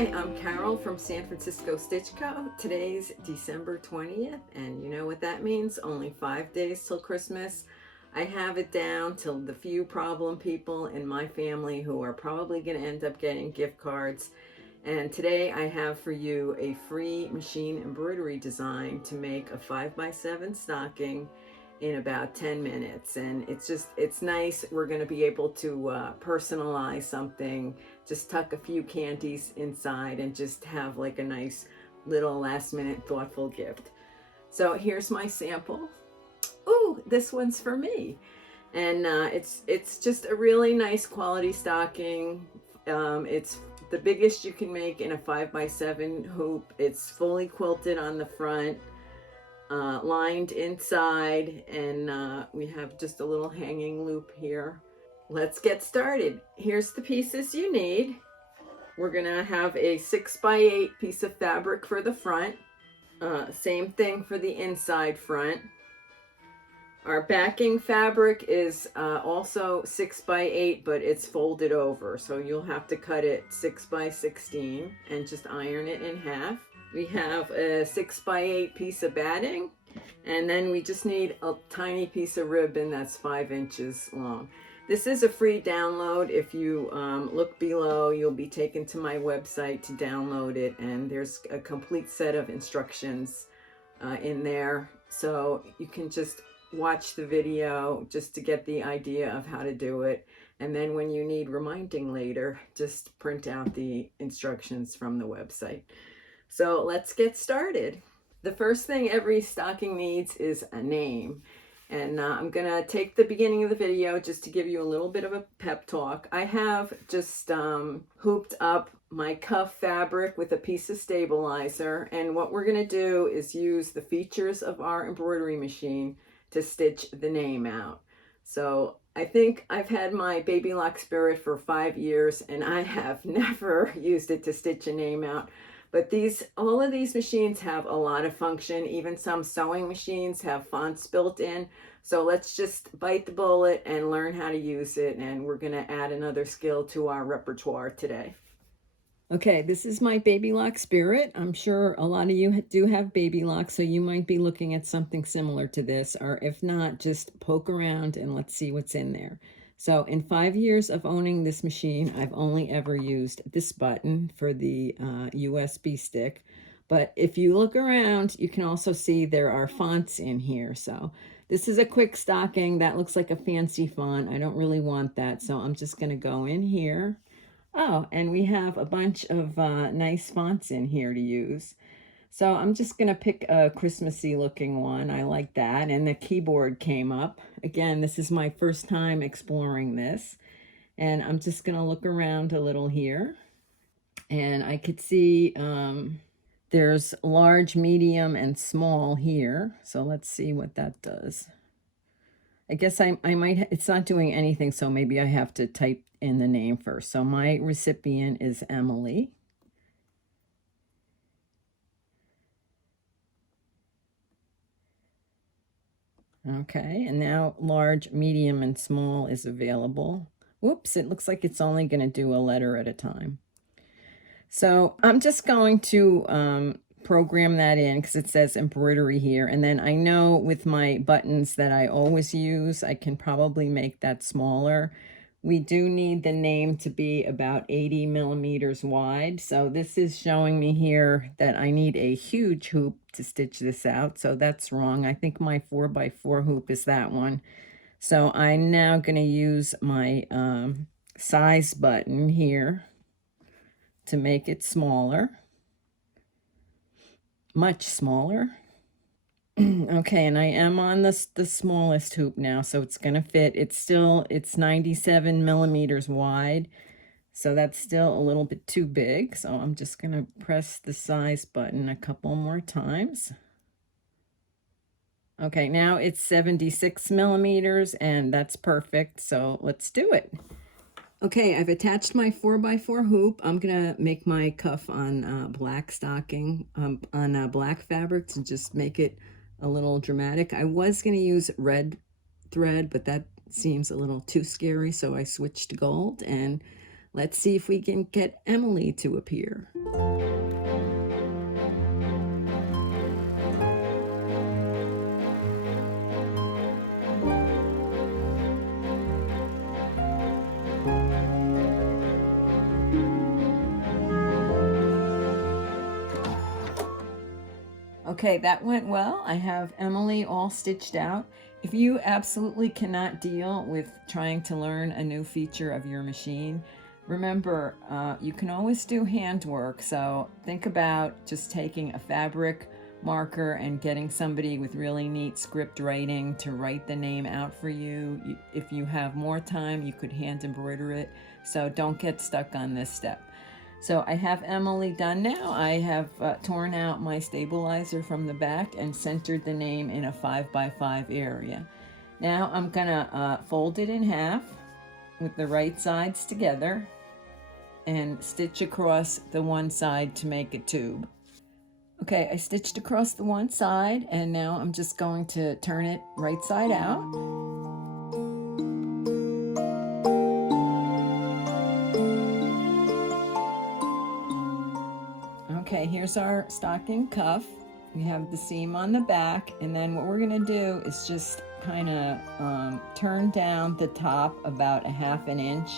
Hi, I'm Carol from San Francisco Stitch Co. Today's December 20th, and you know what that means? Only 5 days till Christmas. I have it down till the few problem people in my family who are probably going to end up getting gift cards. And today I have for you a free machine embroidery design to make a 5x7 stocking in about 10 minutes. And it's nice. We're going to be able to personalize something, just tuck a few candies inside and just have like a nice little last minute thoughtful gift. So here's my sample. Ooh, this one's for me. And it's just a really nice quality stocking. It's the biggest you can make in a 5x7 hoop. It's fully quilted on the front, lined inside, and we have just a little hanging loop here. Let's get started. Here's the pieces you need. We're gonna have a 6x8 piece of fabric for the front. Same thing for the inside front. Our backing fabric is also 6x8, but it's folded over, so you'll have to cut it 6x16 and just iron it in half. We have a 6x8 piece of batting, and then we just need a tiny piece of ribbon that's 5 inches long. This is a free download. If you look below, you'll be taken to my website to download it, and there's a complete set of instructions in there, so you can just watch the video just to get the idea of how to do it. And then when you need reminding later, just print out the instructions from the website. So let's get started. The first thing every stocking needs is a name. And I'm gonna take the beginning of the video just to give you a little bit of a pep talk. I have just hooped up my cuff fabric with a piece of stabilizer. And what we're gonna do is use the features of our embroidery machine to stitch the name out. So I think I've had my Baby Lock Spirit for 5 years and I have never used it to stitch a name out. But all of these machines have a lot of function. Even some sewing machines have fonts built in. So let's just bite the bullet and learn how to use it. And we're gonna add another skill to our repertoire today. Okay, this is my Baby Lock Spirit. I'm sure a lot of you do have Baby Lock, so you might be looking at something similar to this, or if not, just poke around and let's see what's in there. So in 5 years of owning this machine, I've only ever used this button for the USB stick. But if you look around, you can also see there are fonts in here. So this is a quick stocking. That looks like a fancy font. I don't really want that, so I'm just going to go in here. Oh, and we have a bunch of nice fonts in here to use. So I'm just going to pick a Christmassy looking one. I like that. And the keyboard came up. Again, this is my first time exploring this. And I'm just going to look around a little here. And I could see there's large, medium, and small here. So let's see what that does. I guess I might, it's not doing anything, so maybe I have to type in the name first. So my recipient is Emily. Okay, and now large, medium, and small is available. Whoops, it looks like it's only going to do a letter at a time. So I'm just going to program that in because it says embroidery here. And then I know with my buttons that I always use, I can probably make that smaller. We do need the name to be about 80 millimeters wide. So this is showing me here that I need a huge hoop to stitch this out. So that's wrong. I think my 4x4 hoop is that one. So I'm now going to use my size button here to make it smaller, much smaller. Okay, and I am on the smallest hoop now, so it's going to fit. It's 97 millimeters wide, so that's still a little bit too big. So I'm just going to press the size button a couple more times. Okay, now it's 76 millimeters, and that's perfect. So let's do it. Okay, I've attached my 4x4 hoop. I'm gonna make my cuff on black stocking, on black fabric to just make it a little dramatic. I was gonna use red thread, but that seems a little too scary, so I switched to gold. And Let's see if we can get Emily to appear. Okay, that went well. I have Emily all stitched out. If you absolutely cannot deal with trying to learn a new feature of your machine, remember, you can always do handwork. So think about just taking a fabric marker and getting somebody with really neat script writing to write the name out for you. If you have more time, you could hand embroider it. So don't get stuck on this step. So I have Emily done now. I have torn out my stabilizer from the back and centered the name in a 5x5 area. Now I'm gonna fold it in half with the right sides together and stitch across the one side to make a tube. Okay, I stitched across the one side and now I'm just going to turn it right side out. Okay, here's our stocking cuff. We have the seam on the back, and then what we're gonna do is just kind of turn down the top about 1/2 inch.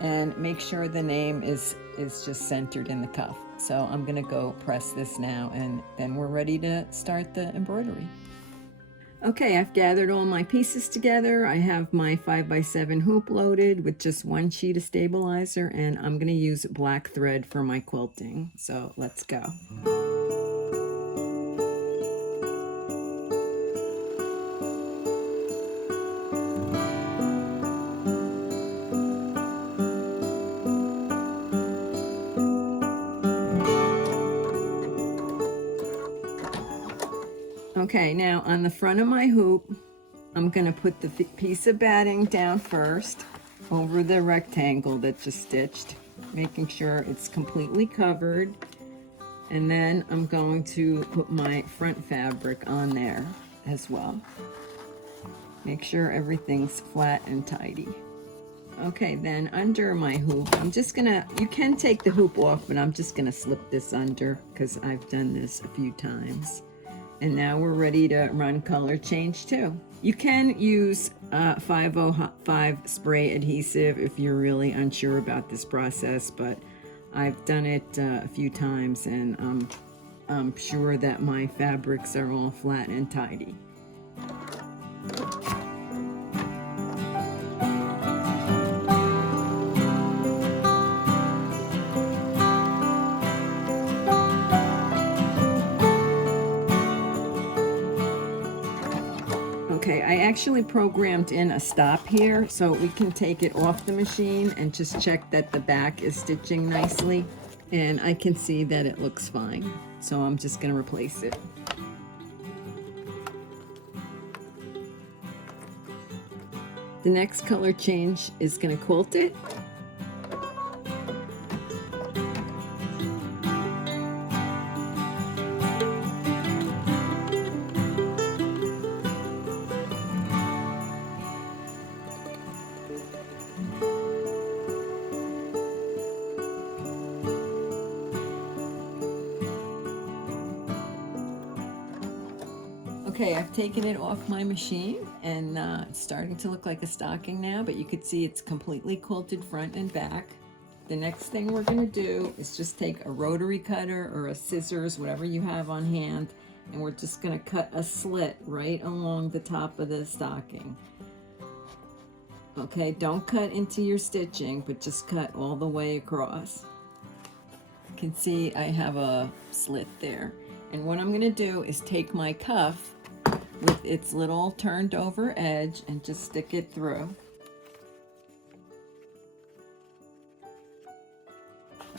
And make sure the name is just centered in the cuff. So I'm gonna go press this now, and then we're ready to start the embroidery. Okay, I've gathered all my pieces together. I have my 5x7 hoop loaded with just one sheet of stabilizer, and I'm going to use black thread for my quilting. So let's go. Okay, now on the front of my hoop, I'm going to put the piece of batting down first over the rectangle that just stitched, making sure it's completely covered. And then I'm going to put my front fabric on there as well. Make sure everything's flat and tidy. Okay, then under my hoop, I'm just gonna, you can take the hoop off, but I'm just gonna slip this under because I've done this a few times. And now we're ready to run color change 2. You can use 505 spray adhesive if you're really unsure about this process, but I've done it a few times and I'm sure that my fabrics are all flat and tidy. Okay, I actually programmed in a stop here so we can take it off the machine and just check that the back is stitching nicely. And I can see that it looks fine. So I'm just going to replace it. The next color change is going to quilt it. Okay, I've taken it off my machine and it's starting to look like a stocking now, but you can see it's completely quilted front and back. The next thing we're going to do is just take a rotary cutter or a scissors, whatever you have on hand, and we're just going to cut a slit right along the top of the stocking. Okay, don't cut into your stitching, but just cut all the way across. You can see I have a slit there. And what I'm going to do is take my cuff with its little turned over edge and just stick it through.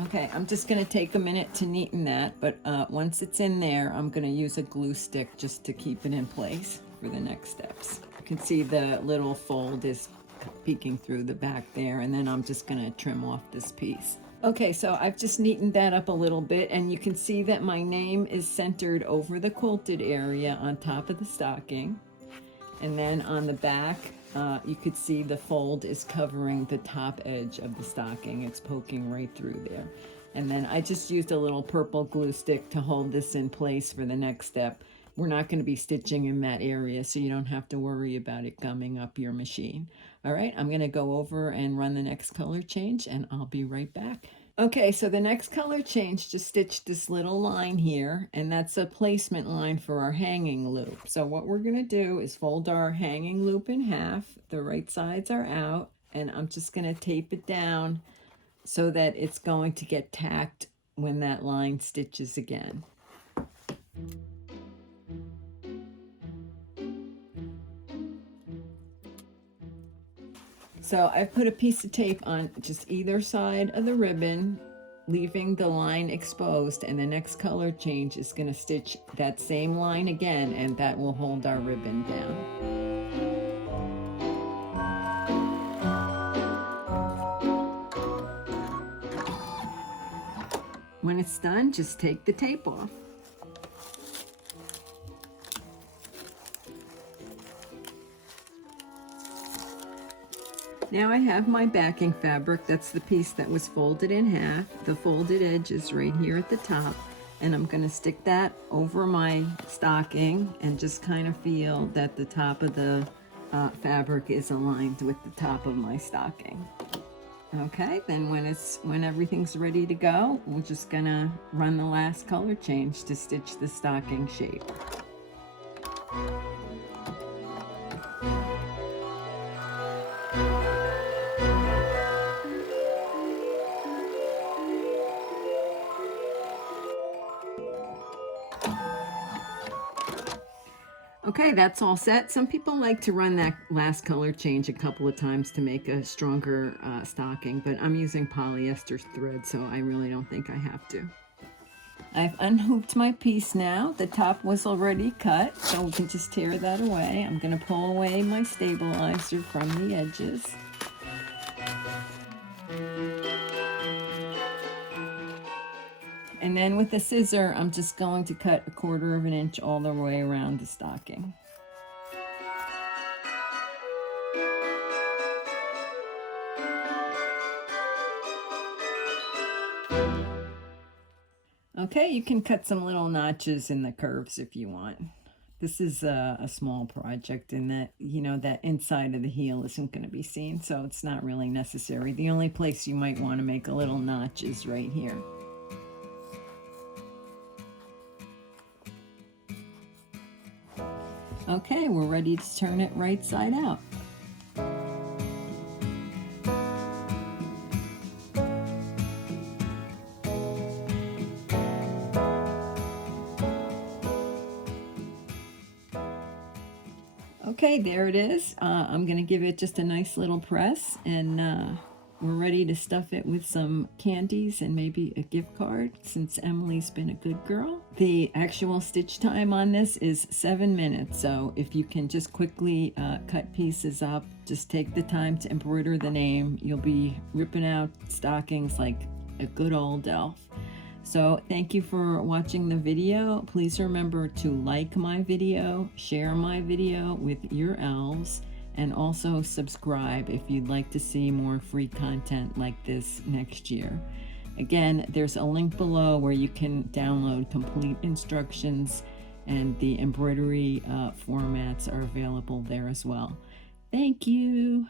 Okay, I'm just going to take a minute to neaten that, but once it's in there, I'm going to use a glue stick just to keep it in place for the next steps. You can see the little fold is peeking through the back there, and then I'm just going to trim off this piece. Okay, so I've just neatened that up a little bit, and you can see that my name is centered over the quilted area on top of the stocking. And then on the back, you could see the fold is covering the top edge of the stocking. It's poking right through there. And then I just used a little purple glue stick to hold this in place for the next step. We're not going to be stitching in that area, so you don't have to worry about it gumming up your machine. All right, I'm going to go over and run the next color change, and I'll be right back. Okay, so the next color change, just stitch this little line here, and that's a placement line for our hanging loop. So what we're going to do is fold our hanging loop in half. The right sides are out, and I'm just going to tape it down so that it's going to get tacked when that line stitches again. So I've put a piece of tape on just either side of the ribbon, leaving the line exposed, and the next color change is going to stitch that same line again, and that will hold our ribbon down. When it's done, just take the tape off. Now I have my backing fabric. That's the piece that was folded in half. The folded edge is right here at the top, and I'm going to stick that over my stocking and just kind of feel that the top of the fabric is aligned with the top of my stocking. Okay, then when everything's ready to go, we're just gonna run the last color change to stitch the stocking shape. Okay, that's all set. Some people like to run that last color change a couple of times to make a stronger stocking, but I'm using polyester thread, so I really don't think I have to. I've unhooped my piece now. The top was already cut, so we can just tear that away. I'm going to pull away my stabilizer from the edges. And then with a scissor, I'm just going to cut 1/4 of an inch all the way around the stocking. Okay, you can cut some little notches in the curves if you want. This is a small project in that, you know, that inside of the heel isn't going to be seen, so it's not really necessary. The only place you might want to make a little notch is right here. Okay, we're ready to turn it right side out. Okay, there it is. I'm going to give it just a nice little press, and we're ready to stuff it with some candies and maybe a gift card, since Emily's been a good girl. The actual stitch time on this is 7 minutes, so if you can just quickly cut pieces up, just take the time to embroider the name. You'll be ripping out stockings like a good old elf. So thank you for watching the video. Please remember to like my video, share my video with your elves, and also subscribe if you'd like to see more free content like this next year. Again, there's a link below where you can download complete instructions, and the embroidery formats are available there as well. Thank you.